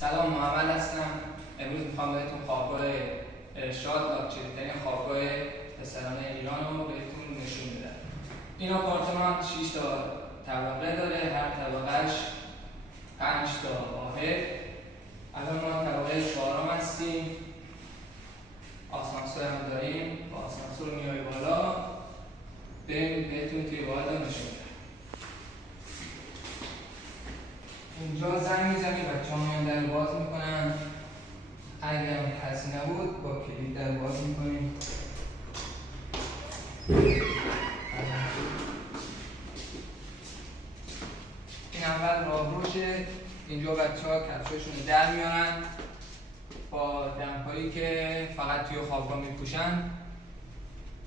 سلام، محمد هستم. امروز میخوام بهتون خوابگاه ارشاد لاکچری‌ترین خوابگاه پسران ایران رو بهتون نشون بدم. این آپارتمان 6 تا طبقه داره، هر طبقهش 5 تا واحد. الان ما طبقه 4 هستیم، آسانسور هم داریم. با آسانسور میای بالا، بریم بهتون توی واحد نشون بدم. اینجا زنگ میزنیم، بچه‌ها میان در باز میکنن. اگر کسی نبود با کلید در باز میکنیم. این اول راهروشه. اینجا بچه‌ها کفشاشون رو در میارن با دمپایی که فقط توی خوابگاه میپوشن،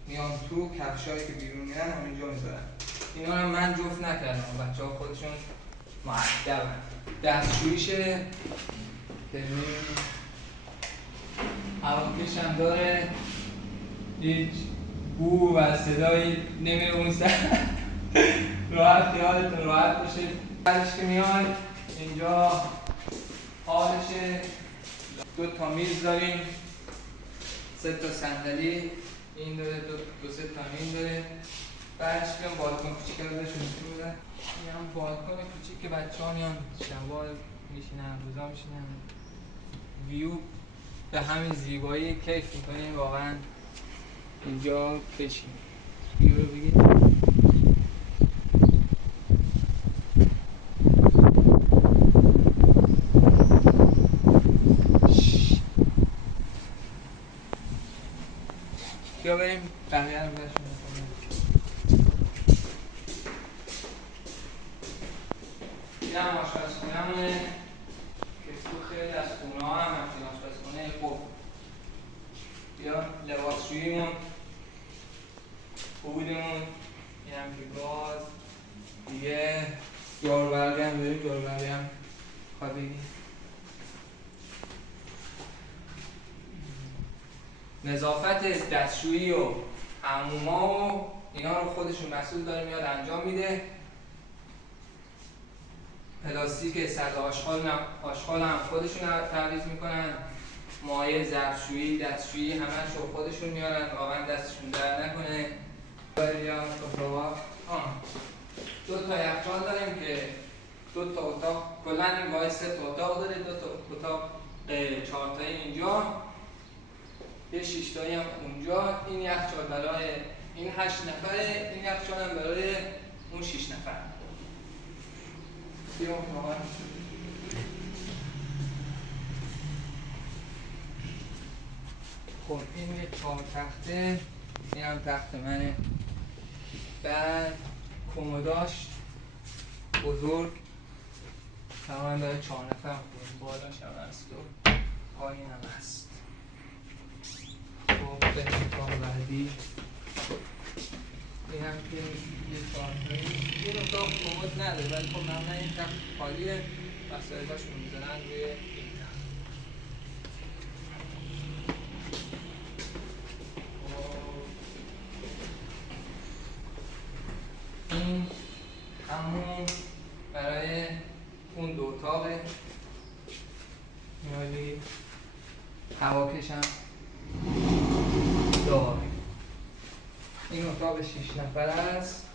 میان تو. کفشایی که بیرون میرن همینجا میذارن. اینا رو من جفت نکردم، بچه‌ها خودشون مؤدبن. دستشوییشه که هواکش هم داره، هیچ بو و صدایی نمیره اون سر. راحت خیالتون راحت باشه. بعدش که میان اینجا حالشه، 2 تا میز داریم، 3 تا صندلی این داره، دو سه تا این داره. بعدش بیان بالکن کوچیک رو داشت نشون میدن. این هم بالکن کوچیک که بچه‌ها میان شبا میشینن، روزا میشینن. ویو به همین زیبایی کیف میکنیم واقعا. اینجا بشین ویو رو بگید. بیا بریم بقیه رو بهشون میکنیم. این هم آشپزخونه‌مونه که تو خیلی از خونه ها هم همچین آشپزخونه خوب. بیا لباسشوییمون، بودمون، این هم که گاز دیگه. جاروبرقی هم داریم، جاروبرقی هم خواهد بگیم. نظافت دستشویی و حموما و اینا رو خودشون مسئول داره میاد انجام میده. پلاستیک سطح آشغال هم خودشون تعویض میکنن. مایع ظرفشویی، دستشویی همش رو خودشون میارن، واقعا دستشون در نکنه. یا اتاق 2 تا یخچال داریم که 2 تا اتاق، کلا این باعث 3 تا اتاق داره. 2 تا اتاق 4 تایی اینجا، یه 6 تایی هم اونجا. این یخچال برای این 8 نفره، این یخچال هم برای اون 6 نفر. خب این یه 4 تخته، این هم تخت منه. بعد کمداش بزرگ، تمام داره 4 نفر خود. بالاش هم هست و پایین هم هست. خب به اتاق بعدی، این هم که یه 4 تایی. این اتاق کمد نداره ولی خب معمولا این تخت خالیه، وسایلاشون میذارن روی این تخت. این همون برای اون 2 اتاقه. می‌بینید هواکش هم داره. این اتاق 6 نفره است.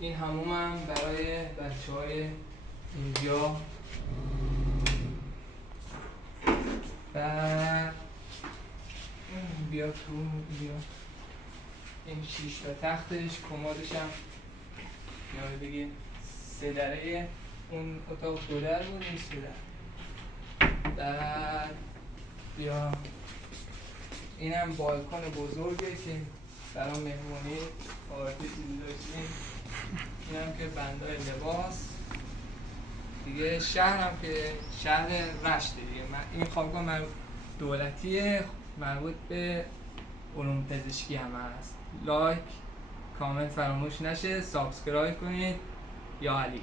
این حموم هم برای بچه‌های اینجا. و بیا تو، بیا این 6 تا تختش، کمدش هم میاد بگی 3 دره. اون اتاق 2 در بود، این 3 در. بعد بیا اینم بالکن بزرگه که برای مهمونی پارتی چیزی داشتیم. اینم که بندای لباس دیگه. شهرم که شهر رشته دیگه. این خوابگاه دولتیه، مربوط به علوم پزشکی هم هست. لایک کامنت فراموش نشه، سابسکرایب کنید. یا علی.